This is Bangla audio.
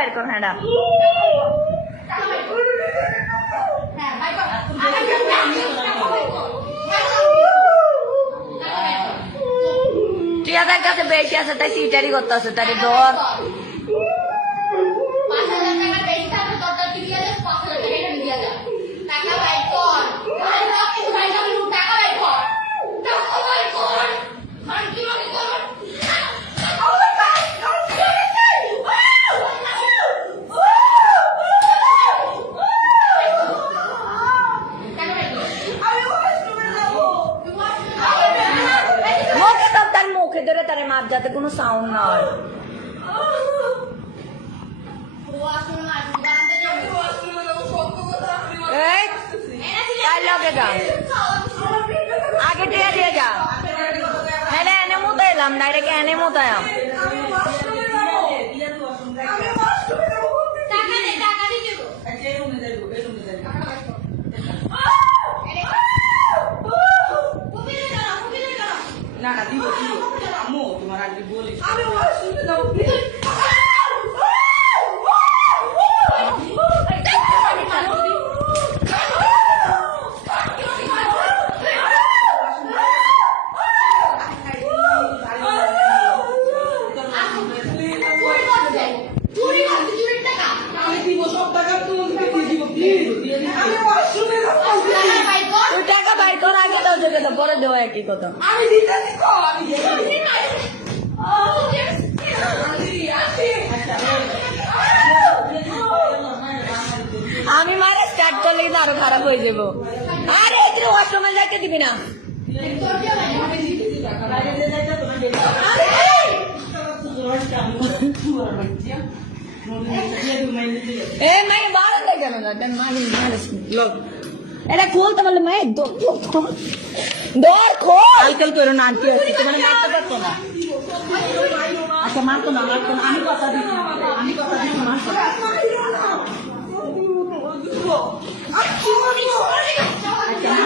বাইর কর হ্যাঁ টিয়াদের কাছে বেশি আছে তাই সিটারি করতে আছে তারে ধর মুখে ধরে তারে মাপ যাতে কোনো সাউন্ড না হয় লগে যা আগে টিয়া দিয়ে যা হ্যাঁ এনে মতো এলাম ডাইরেক্ট এনে মতো না না দিব দিব আম্মু তোমার আগে বলি আমি টাকা বাইর কর আগে দাও যোগে দাও পরে দেওয়া একই কথা আমি মারে স্টার্ট করলে কিন্তু আরো খারাপ হয়ে যাবো আরে এখানে ওয়াশরুমে যাইতে দিবি না এ মাই বারো থেকে কেন যাতেন মারি মারিস এটা খুলতে বললে মাই দর খোল আইকাল করো না আন্টি আছে তোমার মারতে পারতো না আচ্ছা মারতো না আমি কথা দিচ্ছি মারতো আচ্ছা